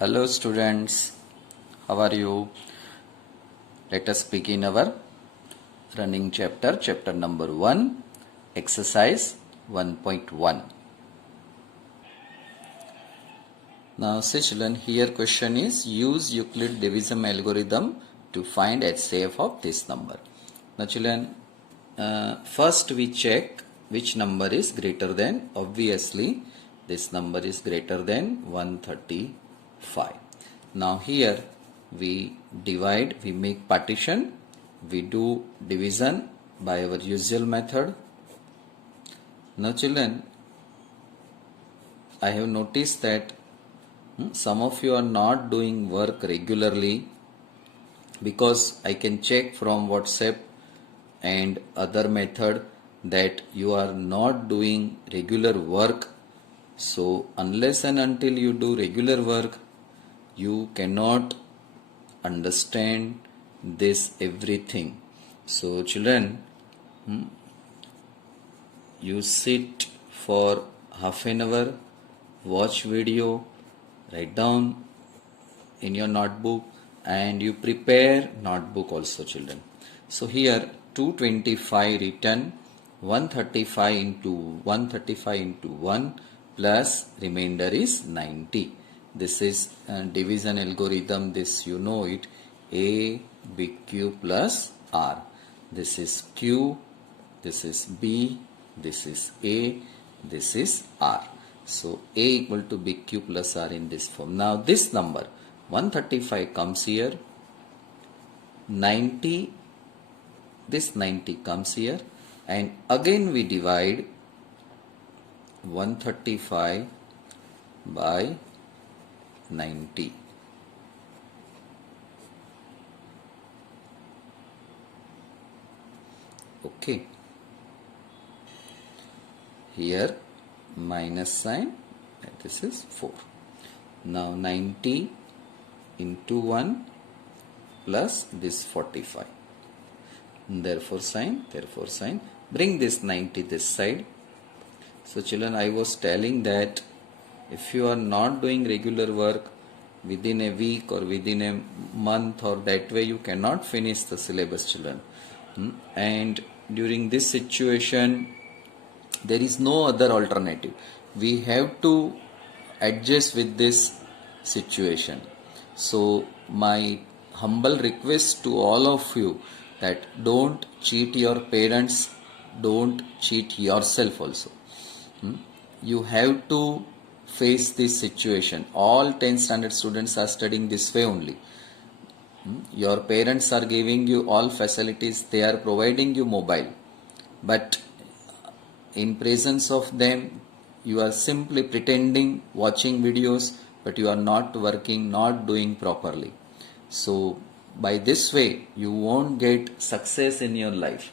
Hello students, how are you? Let us begin our running chapter number 1, exercise 1.1. Now see children, here question is use Euclid division algorithm to find HCF of this number. Now children, first we check which number is greater than, obviously this number is greater than 135. Now here we divide, we make partition, we do division by our usual method. Now children, I have noticed that some of you are not doing work regularly, because I can check from WhatsApp and other method that you are not doing regular work. So unless and until you do regular work, you cannot understand this everything. So children, you sit for half an hour, watch video, write down in your notebook, and you prepare notebook also children. So here 225 written, 135 into 1 plus remainder is 90. This is division algorithm, this you know it, A, big Q plus R. This is Q, this is B, this is A, this is R. So A equal to big Q plus R in this form. Now this number 135 comes here, 90, this 90 comes here, and again we divide 135 by 90. Okay. Here minus sign, this is 4. Now 90 into 1 plus this 45. Therefore sign. Bring this 90 this side. So children, I was telling that if you are not doing regular work within a week or within a month, or that way you cannot finish the syllabus children. And during this situation, there is no other alternative. We have to adjust with this situation. So my humble request to all of you that don't cheat your parents, don't cheat yourself also. You have to face this situation. All 10th standard students are studying this way only. Your parents are giving you all facilities, they are providing you mobile, but in presence of them you are simply pretending, watching videos, but you are not working, not doing properly. So by this way you won't get success in your life.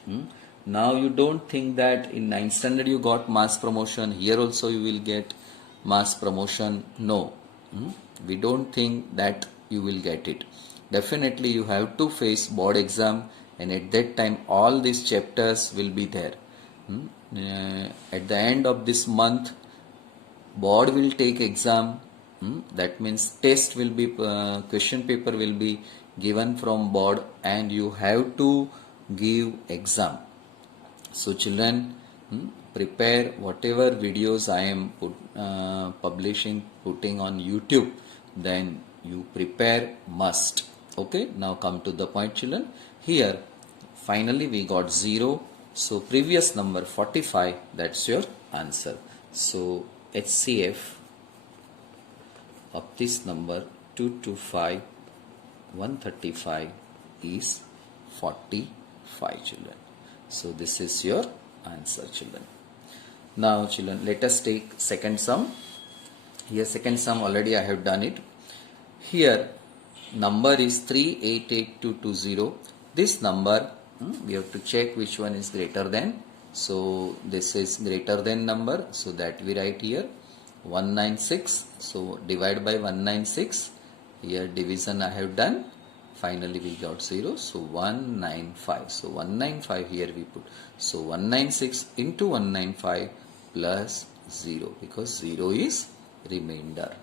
Now you don't think that in 9th standard you got mass promotion, here also you will get mass promotion. No, we don't think that you will get it. Definitely you have to face board exam, and at that time all these chapters will be there. At the end of this month, board will take exam. That means test will be, question paper will be given from board, and you have to give exam. So children, prepare whatever videos I am putting on YouTube, then you prepare must. Okay, now come to the point children. Here finally we got 0. So previous number 45, that's your answer. So HCF of this number 225 135 is 45 children. So this is your answer children. Now children, let us take second sum. Here second sum already I have done it. Here number is 388220. This number we have to check which one is greater than. So this is greater than number, so that we write here 196. So divide by 196. Here division I have done. Finally we got 0. So 195. So 195 here we put. So 196 into 195 plus 0, because 0 is remainder.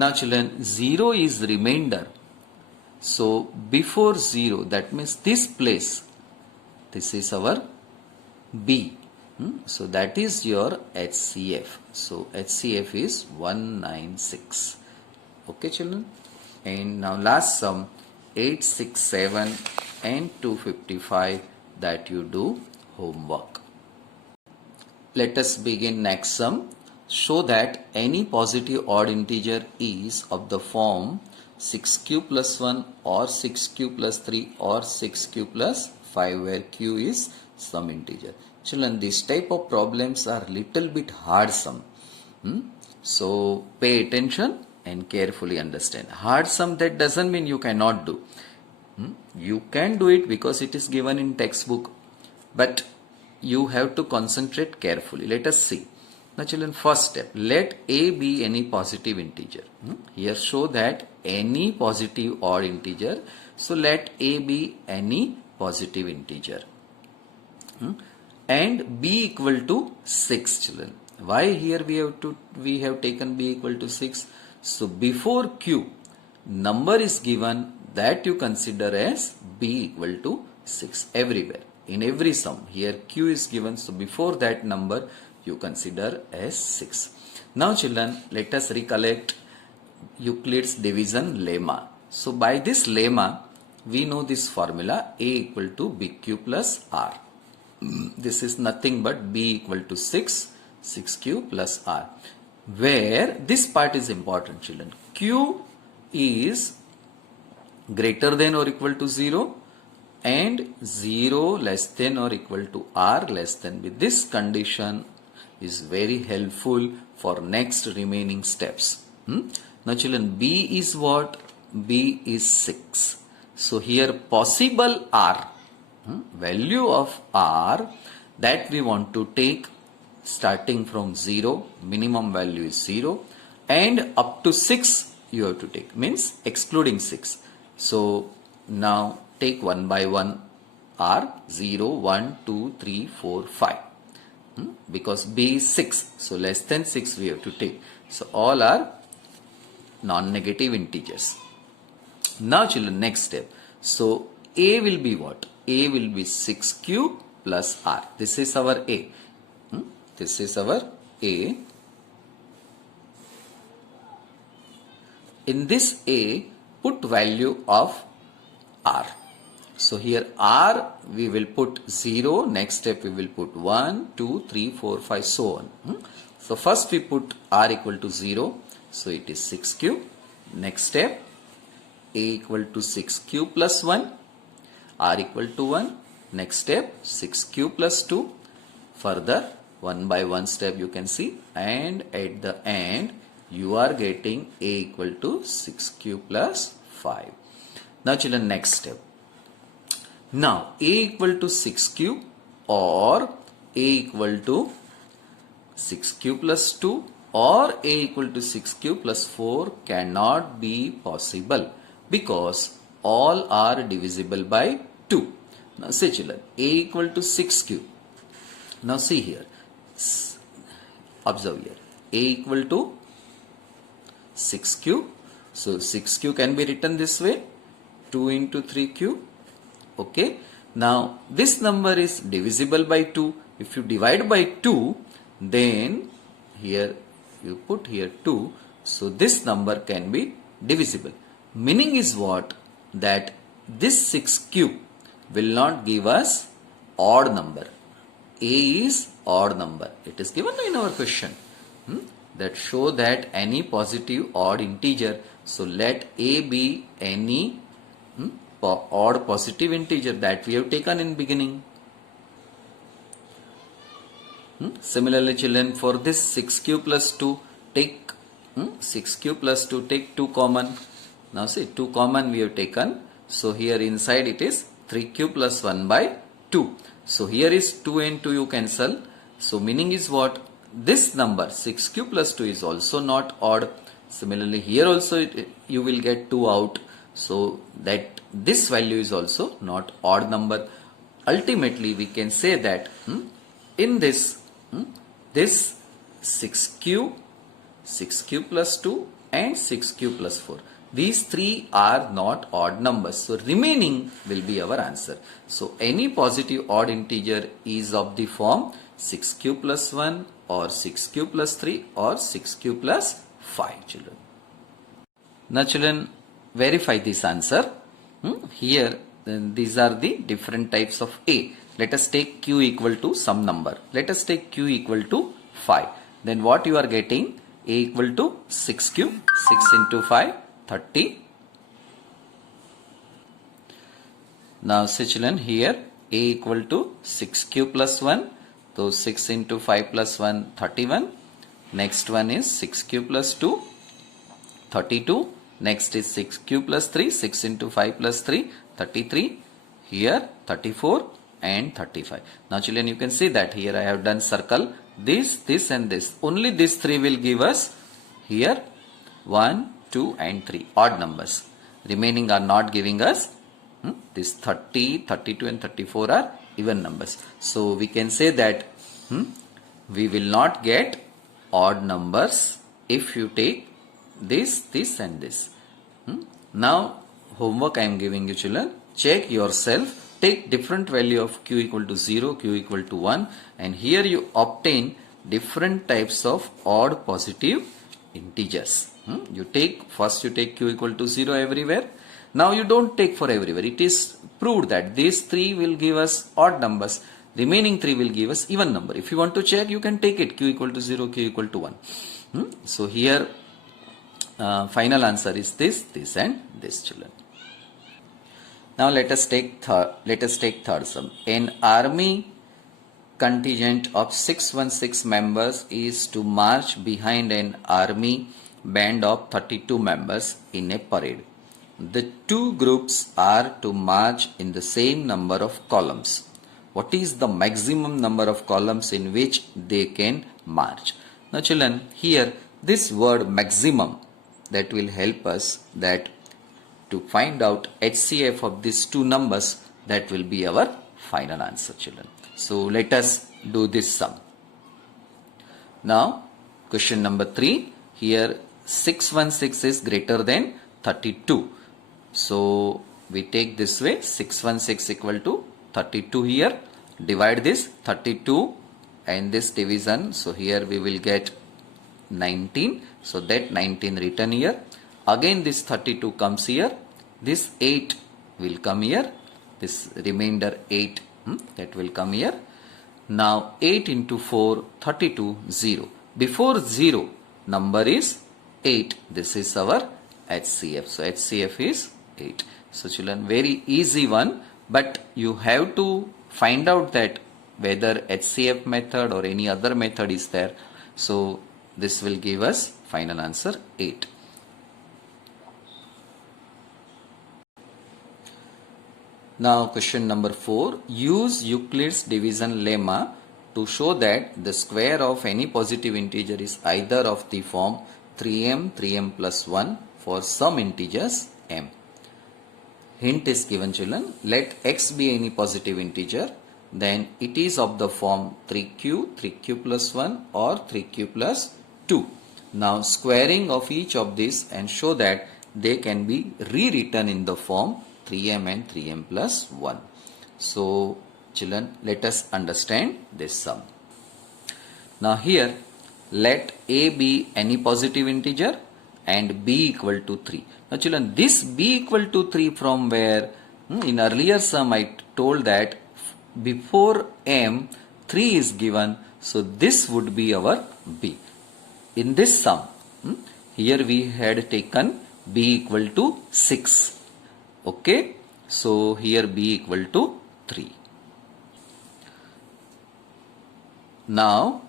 Now children, 0 is remainder. So before 0, that means this place, this is our B. So that is your HCF. So HCF is 196. Okay children. And now last sum, 867 and 255, that you do homework. Let us begin next sum. Show that any positive odd integer is of the form 6q plus 1 or 6q plus 3 or 6q plus 5, where q is some integer. Children, this type of problems are little bit hard sum. So pay attention and carefully understand. Hard sum, that doesn't mean you cannot do. You can do it because it is given in textbook, but you have to concentrate carefully. Let us see. Now children, first step, let a be any positive integer. Here show that any positive odd integer. So let a be any positive integer. And b equal to 6 children. Why here we have taken b equal to 6? So before q, number is given that you consider as b equal to 6 everywhere. In every sum, here q is given, so before that number you consider as 6. Now children, let us recollect Euclid's division lemma. So by this lemma, we know this formula, a equal to bq plus r. This is nothing but b equal to 6, 6q plus r. Where this part is important children. Q is greater than or equal to 0 and 0 less than or equal to r less than b. This condition is very helpful for next remaining steps. Now children, b is what? B is 6. So here possible r, value of r that we want to take starting from 0, minimum value is 0, and up to 6 you have to take, means excluding 6. So now take one by one r, 0, 1, 2, 3, 4, 5. Because b is 6, so less than 6 we have to take. So all are non-negative integers. Now children, next step. So a will be what? A will be 6q plus r. This is our a. This is our a. In this a, put value of r. So here r we will put 0, next step we will put 1, 2, 3, 4, 5, so on. So first we put r equal to 0, so it is 6q. Next step, a equal to 6q plus 1, r equal to 1. Next step, 6q plus 2. Further, one by one step you can see, and at the end you are getting a equal to 6q plus 5. Now children, next step. Now a equal to 6q or a equal to 6q plus 2 or a equal to 6q plus 4 cannot be possible because all are divisible by 2. Now say children, a equal to 6q. Now see here, observe here, a equal to 6q. So 6q can be written this way, 2 into 3q. Okay. Now this number is divisible by 2. If you divide by 2, then here you put here 2. So this number can be divisible. Meaning is what? That this 6q will not give us odd number. A is odd number. It is given in our question. That show that any positive odd integer. So let a be any odd positive integer that we have taken in beginning. Similarly children, for this 6q plus 2 take 6q plus 2 take 2 common. Now see, 2 common we have taken. So here inside it is 3q plus 1 by 2. So here is 2 and 2 you cancel. So meaning is what? This number 6q plus 2 is also not odd. Similarly here also you will get 2 out. So that this value is also not odd number. Ultimately we can say that in this this 6q plus 2 and 6 cube plus 4. These three are not odd numbers. So remaining will be our answer. So any positive odd integer is of the form 6 cube plus 1 or 6 cube plus 3 or 6 cube plus 5, children. Now children, verify this answer. Here these are the different types of A. Let us take Q equal to some number. Let us take Q equal to 5. Then what you are getting? A equal to 6 cube. 6 into 5, 30. Now see children, here A equal to 6 cube plus 1. So 6 into 5 plus 1, 31. Next one is 6 cube plus 2, 32. Next is 6 cube plus 3. 6 into 5 plus 3, 33. Here 34 and 35. Now children, you can see that here I have done circle. This and this. Only these three will give us here 1, 2 and 3 odd numbers. Remaining are not giving us. This 30, 32 and 34 are even numbers. So we can say that we will not get odd numbers if you take this and this. Now homework I am giving you children. Check yourself. Take different value of Q equal to 0, Q equal to 1 and here you obtain different types of odd positive integers. First you take Q equal to 0 everywhere. Now you don't take for everywhere. It is proved that these three will give us odd numbers. Remaining three will give us even number. If you want to check, you can take it Q equal to 0, Q equal to 1. So here final answer is this and this, children. Now let us take third sum. An army contingent of 616 members is to march behind an army band of 32 members in a parade. The two groups are to march in the same number of columns. What is the maximum number of columns in which they can march? Now children, here this word maximum, that will help us that to find out HCF of these two numbers. That will be our final answer, children. So let us do this sum. Now question number 3. Here 616 is greater than 32. So we take this way, 616 equal to 32 here. Divide this 32 and this division. So here we will get 19. So that 19 written here. Again this 32 comes here. This 8 will come here. This remainder 8 that will come here. Now 8 into 4, 32, 0. Before 0 number is 8. This is our HCF. So HCF is 8. So children, very easy one, but you have to find out that whether HCF method or any other method is there. So this will give us final answer 8. Now question number 4. Use Euclid's division lemma to show that the square of any positive integer is either of the form 3m, 3m plus 1 for some integers m. Hint is given, children. Let x be any positive integer, then it is of the form 3q, 3q plus 1 or 3q plus 2. Now squaring of each of these and show that they can be rewritten in the form 3m and 3m plus 1. So children, let us understand this sum. Now here let a be any positive integer and b equal to 3. Now children, this b equal to 3 from where? In earlier sum I told that before m 3 is given, so this would be our b. In this sum, here we had taken b equal to 6. Okay, so here b equal to 3. Now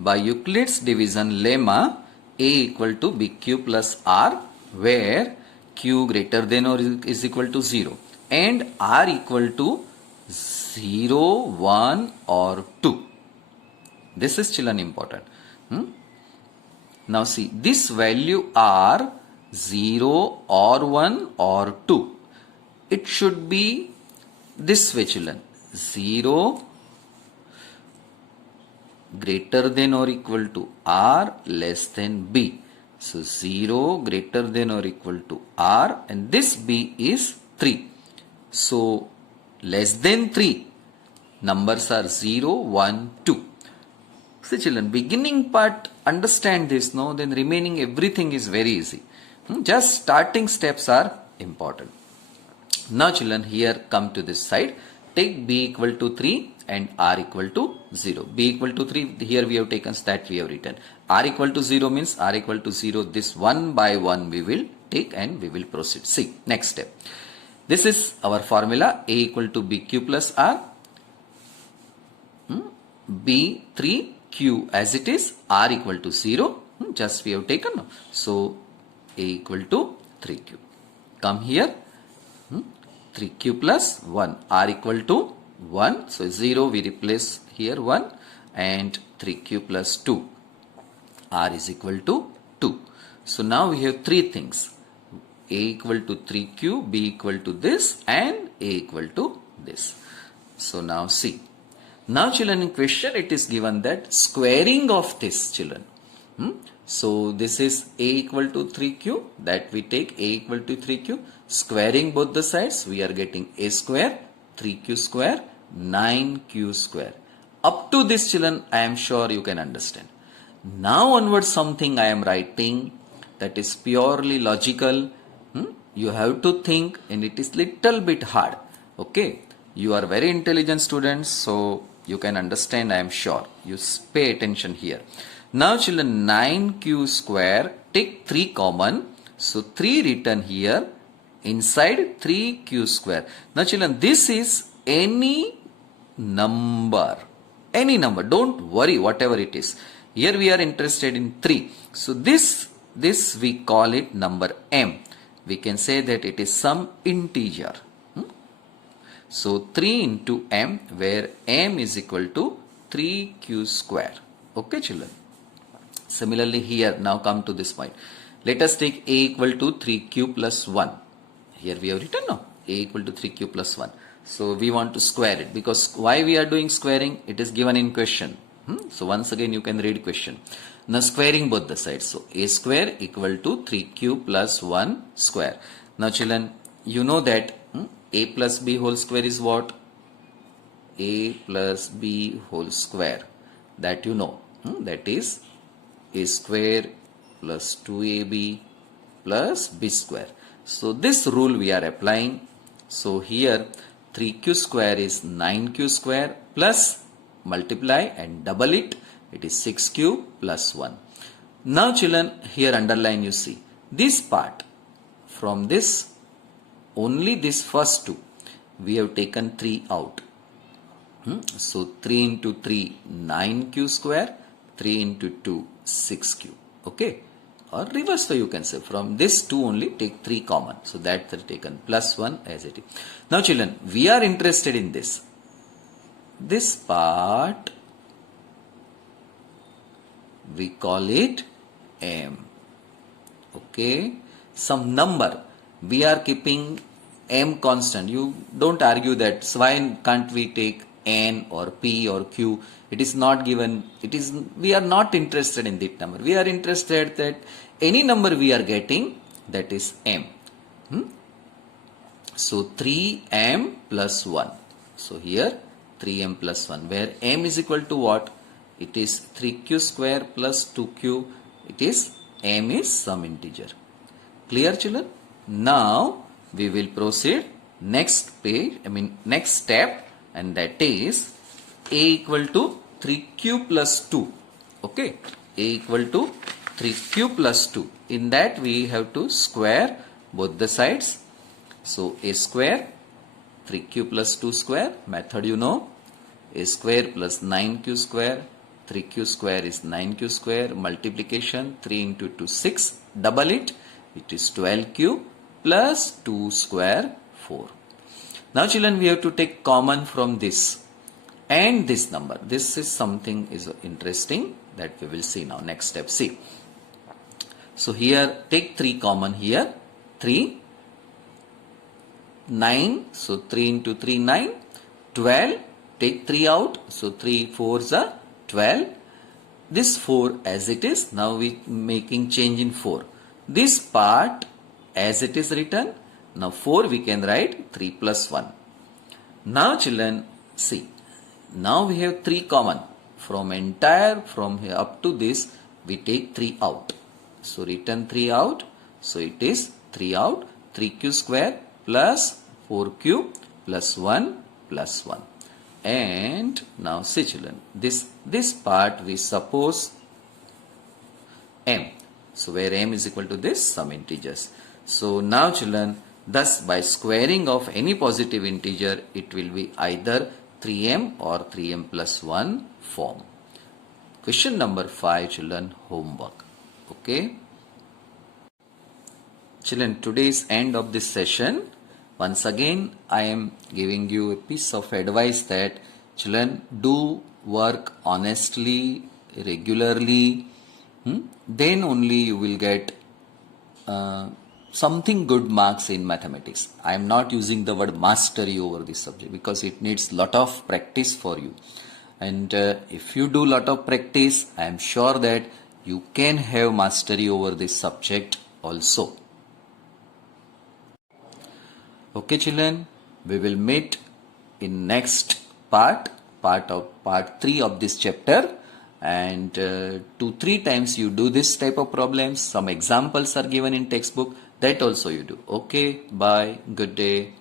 by Euclid's division lemma, a equal to bq plus r, where q greater than or is equal to 0 and r equal to 0, 1 or 2. This is children important. Now see, this value r 0 or 1 or 2. It should be this way, children. 0 greater than or equal to r less than b. So 0 greater than or equal to r, and this b is 3. So less than 3, numbers are 0, 1, 2. So children, beginning part, understand this, no? Then remaining everything is very easy. Just starting steps are important. Now children, here come to this side. Take b equal to 3 and r equal to 0. b equal to 3, here we have taken, that we have written. r equal to 0 means r equal to 0. This one by one we will take and we will proceed. See, next step. This is our formula, a equal to bq plus r. b 3q as it is, r equal to 0. Just we have taken. So a equal to 3q. Come here. 3q plus 1, r equal to 1, so 0 we replace here 1, and 3q plus 2, r is equal to 2. So now we have three things, a equal to 3q, b equal to this, and a equal to this. So now see, now children, in question it is given that squaring of this, children. So this is a equal to 3q, that we take a equal to 3q, squaring both the sides, we are getting a square, 3q square, 9q square. Up to this, children, I am sure you can understand. Now onwards something I am writing that is purely logical. You have to think, and it is little bit hard. Okay, you are very intelligent students, so you can understand, I am sure. You pay attention here. Now children, 9q square, take 3 common. So 3 written here, inside 3q square. Now children, this is any number, don't worry whatever it is. Here we are interested in 3. So this we call it number m. We can say that it is some integer. So 3 into m, where m is equal to 3q square. Okay children. Similarly here, now come to this point. Let us take a equal to 3q plus 1. Here we have written now, a equal to 3q plus 1. So we want to square it, because why we are doing squaring? It is given in question. So once again you can read question. Now squaring both the sides. So a square equal to 3q plus 1 square. Now children, you know that a plus b whole square is what? A plus b whole square. That you know. That is a square plus 2ab plus b square. So this rule we are applying. So here 3q square is 9q square plus multiply and double it. It is 6q plus 1. Now children, here underline you see. This part, from this, only this first two, we have taken 3 out. So 3 into 3, 9q square, 3 into 2, 6q. Okay. Or reverse way you can say. From this 2 only take 3 common. So that is taken plus 1 as it is. Now children, we are interested in this. This part, we call it m. Okay. Some number, we are keeping m constant. You don't argue that. So why can't we take n or p or q? It is not given. We are not interested in that number. We are interested that any number we are getting, that is m. So 3m plus 1. So here 3m plus 1, where m is equal to what? It is 3q square plus 2q. It is m is some integer. Clear children? Now we will proceed next step, and that is a equal to 3q plus 2. Okay, a equal to 3q plus 2. In that we have to square both the sides. So a square, 3q plus 2 square, method you know. A square plus 9q square, 3q square is 9q square, multiplication 3 into 2, 6, double it, it is 12q plus 2 square, 4. Now children, we have to take common from this and this number. This is something is interesting that we will see now. Next step, see. So here take 3 common here, 3, 9, so 3 into 3, 9, 12, take 3 out, so 3 4s are 12, this 4 as it is. Now we making change in 4. This part as it is written. Now 4 we can write 3 plus 1. Now children, see. Now we have 3 common. From here up to this, we take 3 out. So return 3 out. So it is 3 out. 3q square plus 4q plus 1 plus 1. And now see children, this part we suppose m. So where m is equal to this, some integers. So now children, thus by squaring of any positive integer, it will be either 3m or 3m plus 1 form. Question number 5 children, homework. Okay. Children, today's end of this session. Once again, I am giving you a piece of advice that children, do work honestly, regularly. Then only you will get something good marks in mathematics. I am not using the word mastery over this subject because it needs lot of practice for you. And if you do lot of practice, I am sure that you can have mastery over this subject also. Okay children, we will meet in next part 3 of this chapter, and 2-3 times you do this type of problems. Some examples are given in textbook, that also you do. Okay, bye, good day.